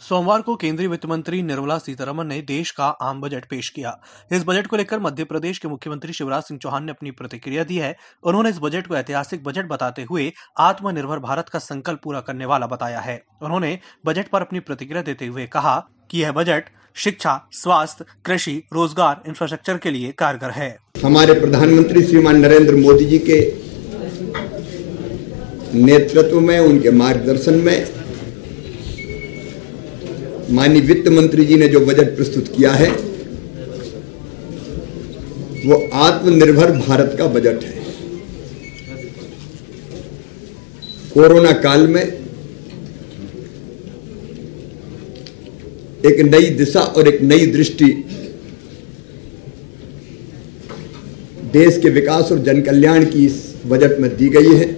सोमवार को केंद्रीय वित्त मंत्री निर्मला सीतारमण ने देश का आम बजट पेश किया। इस बजट को लेकर मध्य प्रदेश के मुख्यमंत्री शिवराज सिंह चौहान ने अपनी प्रतिक्रिया दी है। उन्होंने इस बजट को ऐतिहासिक बजट बताते हुए आत्मनिर्भर भारत का संकल्प पूरा करने वाला बताया है। उन्होंने बजट पर अपनी प्रतिक्रिया देते हुए कहा कि यह बजट शिक्षा, स्वास्थ्य, कृषि, रोजगार, इंफ्रास्ट्रक्चर के लिए कारगर है। हमारे प्रधानमंत्री श्रीमान नरेंद्र मोदी जी के नेतृत्व में, उनके मार्गदर्शन में माननीय वित्त मंत्री जी ने जो बजट प्रस्तुत किया है वो आत्मनिर्भर भारत का बजट है। कोरोना काल में एक नई दिशा और एक नई दृष्टि देश के विकास और जन कल्याण की इस बजट में दी गई है।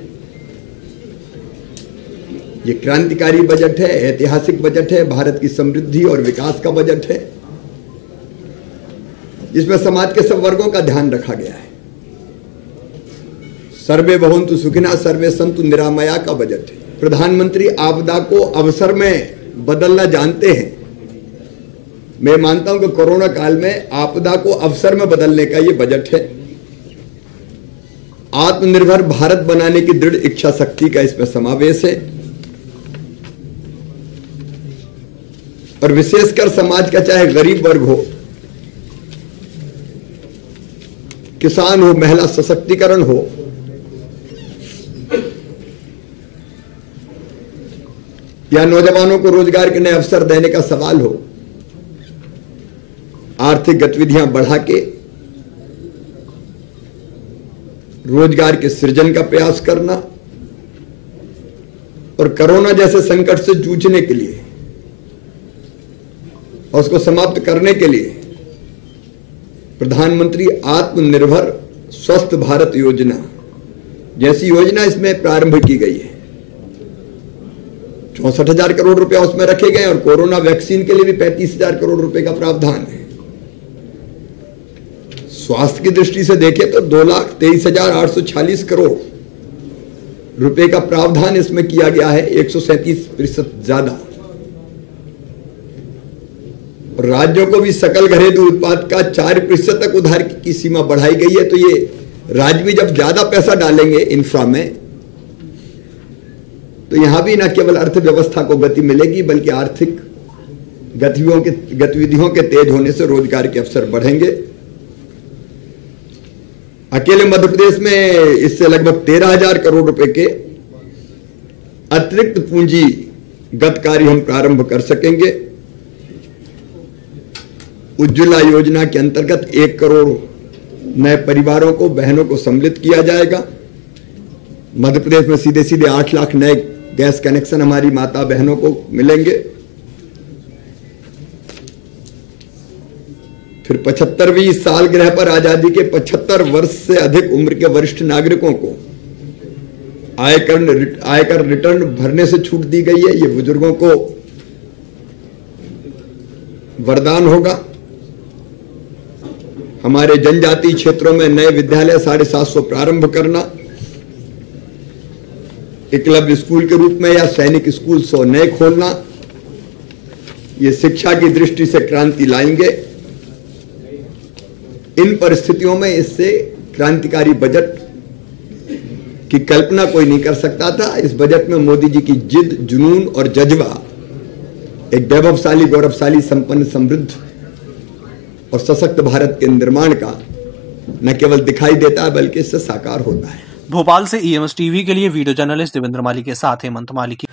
ये क्रांतिकारी बजट है, ऐतिहासिक बजट है, भारत की समृद्धि और विकास का बजट है, जिसमें समाज के सब वर्गों का ध्यान रखा गया है। सर्वे भवन्तु सुखिनः सर्वे सन्तु निरामया का बजट है। प्रधानमंत्री आपदा को अवसर में बदलना जानते हैं। मैं मानता हूं कि कोरोना काल में आपदा को अवसर में बदलने का ये बजट है। आत्मनिर्भर भारत बनाने की दृढ़ इच्छा शक्ति का इसमें समावेश है और विशेषकर समाज का चाहे गरीब वर्ग हो, किसान हो, महिला सशक्तिकरण हो, या नौजवानों को रोजगार के नए अवसर देने का सवाल हो, आर्थिक गतिविधियां बढ़ा के रोजगार के सृजन का प्रयास करना और कोरोना जैसे संकट से जूझने के लिए और उसको समाप्त करने के लिए प्रधानमंत्री आत्मनिर्भर स्वस्थ भारत योजना जैसी योजना इसमें प्रारंभ की गई है। 64,000 करोड़ रुपया उसमें रखे गए और कोरोना वैक्सीन के लिए भी 35,000 करोड़ रुपए का प्रावधान है। स्वास्थ्य की दृष्टि से देखें तो 2,23,846 करोड़ रुपए का प्रावधान इसमें किया गया है, 137% ज्यादा। राज्यों को भी सकल घरेलू उत्पाद का 4% तक उधार की सीमा बढ़ाई गई है। तो ये राज्य भी जब ज्यादा पैसा डालेंगे इंफ्रा में, तो यहां भी न केवल अर्थव्यवस्था को गति मिलेगी बल्कि आर्थिक गतिविधियों के तेज होने से रोजगार के अवसर बढ़ेंगे। अकेले मध्य प्रदेश में इससे लगभग 13,000 करोड़ रुपए के अतिरिक्त पूंजीगत कार्य हम प्रारंभ कर सकेंगे। उज्ज्वला योजना के अंतर्गत 1 करोड़ नए परिवारों को, बहनों को सम्मिलित किया जाएगा। मध्य प्रदेश में सीधे सीधे 8 लाख नए गैस कनेक्शन हमारी माता बहनों को मिलेंगे। फिर 75वीं सालगिरह पर आजादी के 75 वर्ष से अधिक उम्र के वरिष्ठ नागरिकों को आयकर रिटर्न भरने से छूट दी गई है। ये बुजुर्गों को वरदान होगा। हमारे जनजातीय क्षेत्रों में नए विद्यालय 750 प्रारंभ करना, एकलव्य स्कूल के रूप में या सैनिक स्कूल 100 नए खोलना, ये शिक्षा की दृष्टि से क्रांति लाएंगे। इन परिस्थितियों में इससे क्रांतिकारी बजट की कल्पना कोई नहीं कर सकता था। इस बजट में मोदी जी की जिद, जुनून और जज्बा एक वैभवशाली, गौरवशाली, संपन्न, समृद्ध और सशक्त भारत के निर्माण का न केवल दिखाई देता है बल्कि इससे साकार होता है। भोपाल से EMS टीवी के लिए वीडियो जर्नलिस्ट देवेंद्र माली के साथ हेमंत माली की